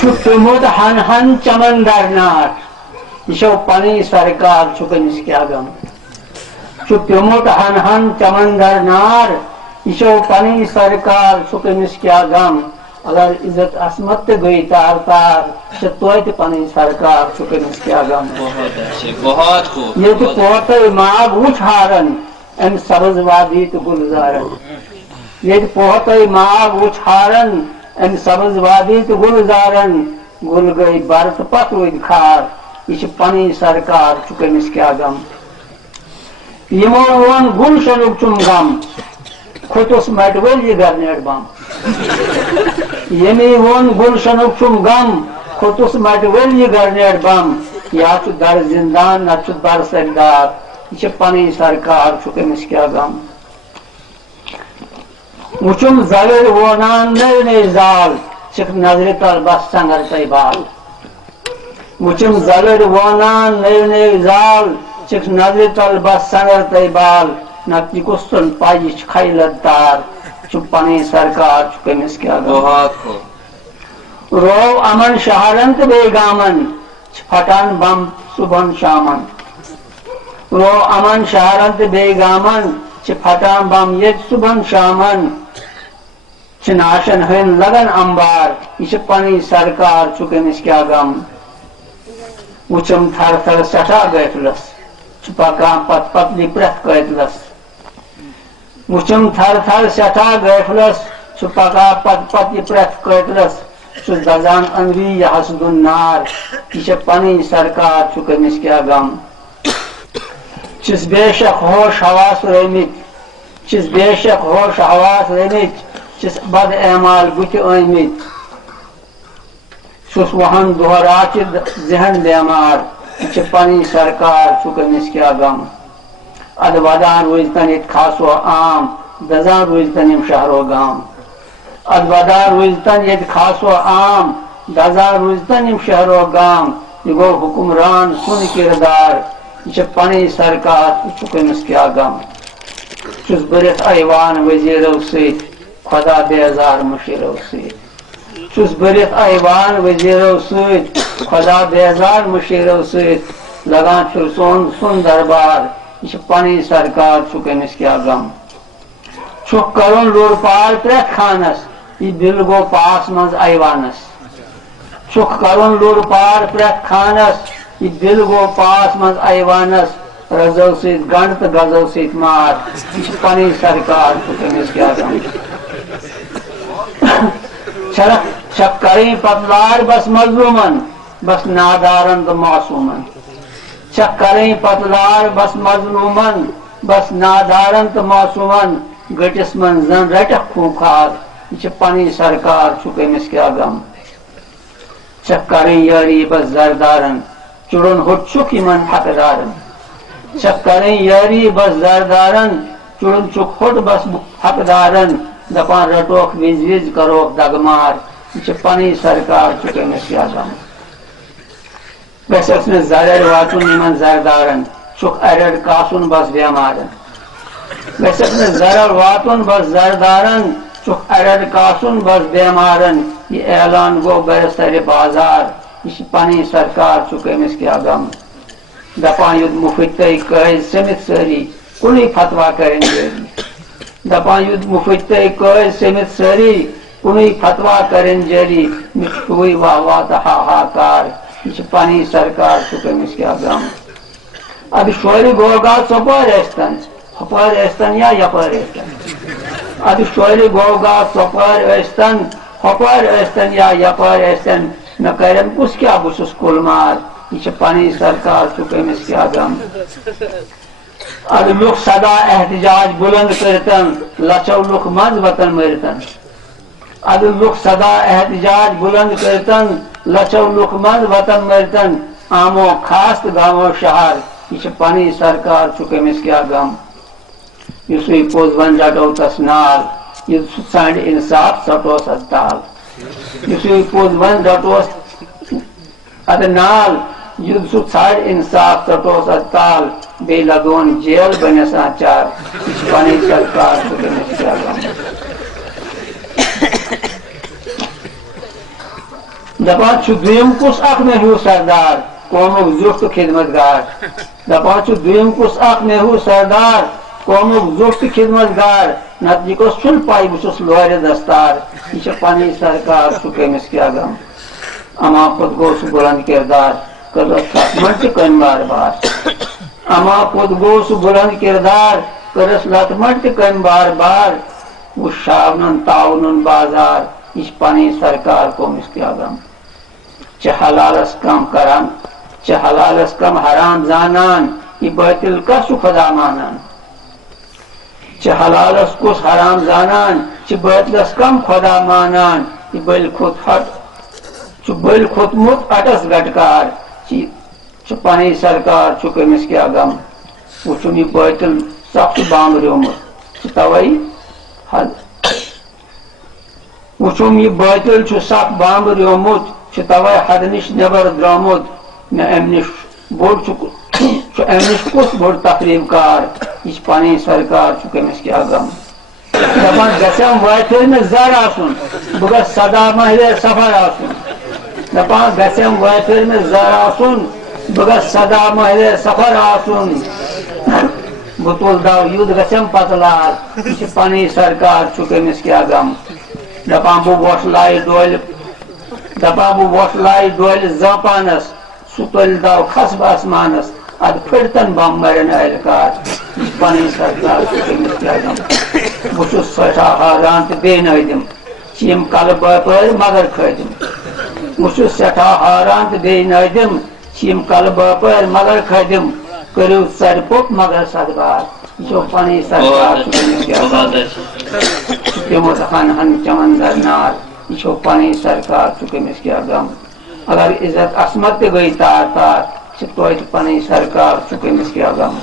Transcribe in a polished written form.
چھپمت ہن ہن چمن درنار یہ پنی سرکار چمس کیا غم چھپمت ہن ہن چمن درنار یہ پنی سرکار چمس کیا غم اگر عزت عصمت گئی تار تار توتہ پنی سرکار چمس کیا غم بہت خوب یہ پوت ماگ وچ ہارن ام سبز وادی تو گلزارن یہ پوت ماگ وچ ہارن ام سبز وادی تو گلزارن گل گئی برت پت ود کھار یہ پنی سرکار چمس کیا غم یمو وون گلشنک چم غم کھوتس مٹ ول یہ گرنیٹ بم یمی وون گلشنک چم غم کھوتس مٹ ول یہ گرنیٹ بم یا در زندان نہ در سردار یہ پنی سرکار چمس کیا غم وچم زلر وونان نئی نئی زال چھ نظر تل بس سنگر تی بال وچم زلر وونان نئی نئی زال چھ نظر تل بس سنگر تی بال نتی کستن پائی کھیلت دار چھ پنی سرکار چمس کیا غم بہت خوب رو امن شہرن تو بے گامن پھٹان بم صبح شامن رو امن شہرن تو بے گامن پھٹان بم یہ صبح شامن ناشن ہن لگن امبار یہ پنی سرکار چمس کیا غم وچم تھر تھر سٹھا گیٹلس پکان پت پتلی پریت قیدلس وچم تھر تھر سٹھا گیٹلس پکان پت پتلی پریت قیدلس دزان انوی یہ حسد النار یہ پنی سرکار چمس کیا غم چھس بے شک ہوش حواس رمت چھس بے شک ہوش حواس رمت چھس بد اعمال بت آمت چھس وہن دہ رات ذہن بیمار یہ پنی سرکار چمس کیا غم اد ودان روزتن یہ خاصو عام دزان روزتن یم شہرو گام اد ودان روزتن یہ خاصو عام دزان روزتن یم شہرو گام یہ گو حکمران کن کردار یہ پنی سرکار چمس کیا غم چھس برت ایوان وزیرو ست خدا بیزار مشیرو ست چھس برت ایوان وزیرو ست خدا بیزار مشیرو ست لگان چھ سون دربار یہ پنی سرکار چمس کیا غم چھک کرن لور پار پریت خانس یہ بل گو پاس مز ایوانس چھک کرن لور پار پریت خانس یہ دل گو پاس مز ایوانس رزو ست گنڈ تو گزو ست مار یہ پنی سرکار چمس کیا غم چھک کریں پتلار بس مظلومن بس نادارن تو معصومن چھک کریں پتلار بس مظلومن بس نادارن تو معصومن گٹس من زن رٹک خوخار یہ پنی سرکار چمس کیا غم چھک کریں یاری بس زردارن چڑن ہٹ چک من حقدارن چھک کریں یاری بس زردارن چڑن چک ہٹ بس حقدارن دپان رٹوک وز وز کروک دگمار یہ پنی سرکار چمس کیا غم گھس نا زرر واتن یمن زردارن چھ اڑ کاسن بس بیمارن گھس نا زرر واتن بس زردارن چھ اڑ کاسن بس بیمارن یہ اعلان گو برسر بازار یہ پنی سرکار چمس کیا غم دپان ید مفت قید سمت سری کن فتوا کریں جاری دپان ید مفت قید سمت سری کن فتوا کریں جاری مٹوئی واہ واہ تو ہاہاکار یہ پنی سرکار چمس کیا غم اب شور گوگا ثپور ایستن ہپور ایستن یا یپور ایستن اب شور گوگا ثپور ایستن ہپور ایستن یا یپور ایستن نہ کرن کس کیا بسس کل مار یہ پنی سرکار چمس کیا غم اد لکھ صدا احتجاج بلند کرتن لچو لکھ مز وطن مرتن اد لکھ صدا احتجاج بلند کرتن لچو لکھ مز وطن مرتن آمو خاص گامو شہر یہ پنی سرکار چمس کیا غم اس پوز ون رٹو تس نال یہ ژھانڈ انصاف ژٹوس تال اس پوز ون رٹوس اد نال یہ ژھانڈ انصاف ژٹوس تال بی لگون جیل بنس آچار پنی سرکار چمس کیا غم دپان دویم کس اخ مے ہیو سردار قومک زیوٹھ تو خدمتگار دپان دویم کس اخ مے ہیو سردار قومک زیوٹھ تو خدمتگار نت یہ کس چھن پائی بس لورِ دستار یہ پنی سرکار کمس کیا غم اما خود گو سہ بلند کردار کرس لت مٹ کن بار بار اما خود گو سہ بلند کردار کرس لت مٹ کن بار بار وہ شاونن تاونن بازار یہ پنی سرکار کمس کیا غم چہ حلالس کم کران چہ حلالس کم حرام زانان یہ باطل کس خدا مانان چہ حلالس کس حرام زانان چہ باطلس کم خدا مانان یہ بل کھوت ہٹ چھ بل کھوتمت اٹس گٹکار چھ پنی سرکار چھ کمس کیا غم وچھم یہ باطل سخت بامریومت چھ توئی حد وچھم یہ باطل چھ سخت بامریومت چھ توئی حد نش نبر درامت مے ام نش بوڑ چھ ام نش کس بوڑ تقریب کار یہ پنی سرکار چھ کمس کیا غم دپان گژھم واتر میں زر آسن بہ گژھٕ سدا مہلے سفر آسن دپان گژھم واتر میں زر آسن بہ گژھٕ سدا مہلے سفر آسن بہ تل دو یوت گژھم پتہ لال یہ پنی سرکار چھ کمس کیا غم دپان بہ ووٹ لایہِ ڈولہِ دپان بہ ووٹ لایہِ ڈولہِ زاپانس سہ تل دو کھسب آسمانس اد پھٹتن بم مرن اہلکار یہ پنی سرکار چھ کمس کیا غم بہت سٹھا حیران تو بے نادم یم کل باپار مگر خادم بہت سٹھا حیران تو بے نادم یم کل باپار مگر خادم کرو سر پوپ مگر صدبار یہ پنی سرکار تمو ہن ہن چمن درنار یہ پنی سرکار کمس کیا غم اگر عزت عصمت تہ گئی تار تار توتہ پنی سرکار کمس کیا غم